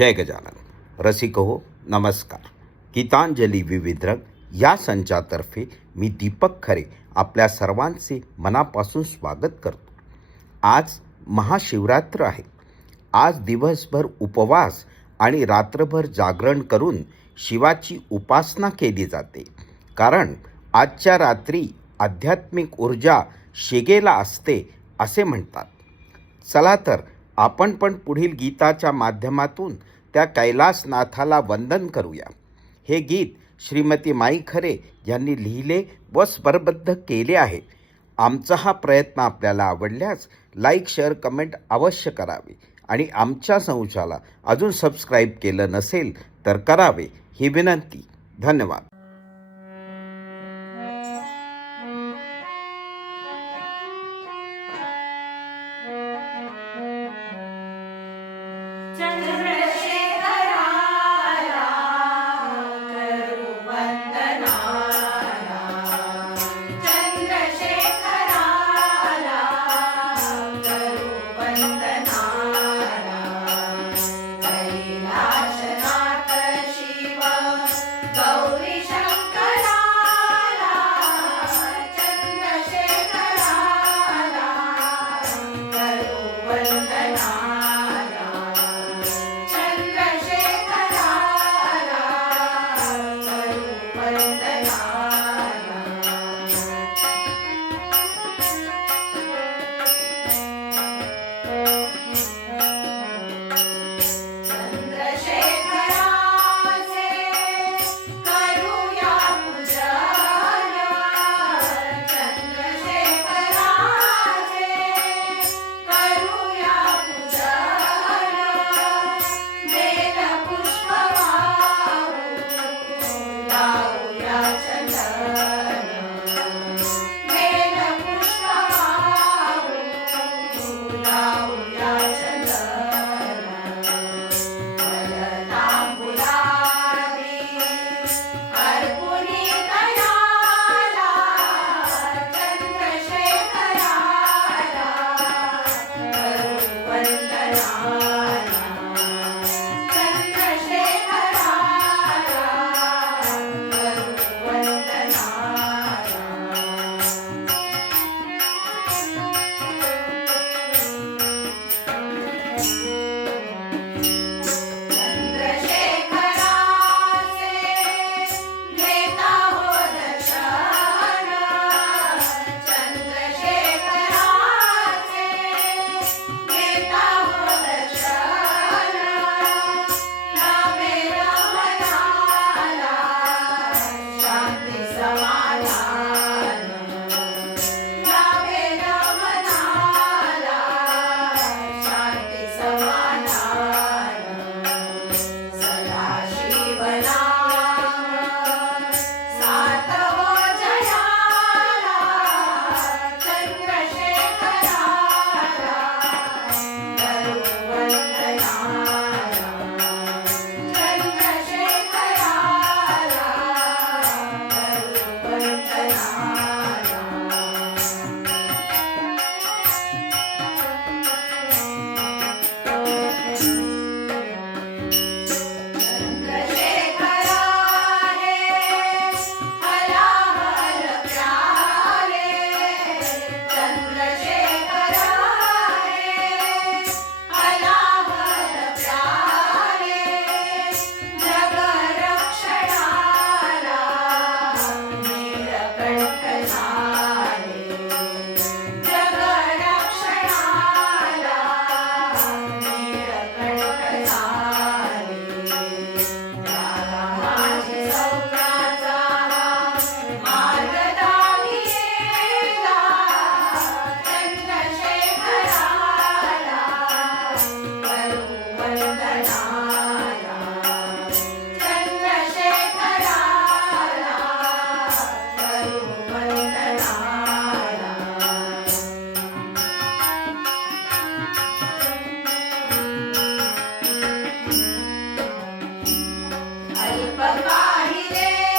जय गजानन. रसिक हो नमस्कार. गीतांजली विविधरग या संचातर्फे मी दीपक खरे आपल्या सर्वांचे मनापासून स्वागत करतो. आज महाशिवरात्र आहे. आज दिवसभर उपवास आणि रात्रभर जागरण करून शिवाची उपासना केली जाते. कारण आजच्या रात्री आध्यात्मिक ऊर्जा शिगेला असते असे म्हणतात. चला तर आपण पण पुढील गीताच्या माध्यमातून त्या कैलासनाथाला वंदन करूया. हे गीत श्रीमती माई खरे यांनी लिहिले व स्वरबद्ध केले आहे. आमचा हा प्रयत्न आपल्याला आवडल्यास लाईक, शेअर, कमेंट अवश्य करावे आणि आमच्या संचाला अजून सबस्क्राईब केलं नसेल तर करावे ही विनंती. धन्यवाद. Bye-bye.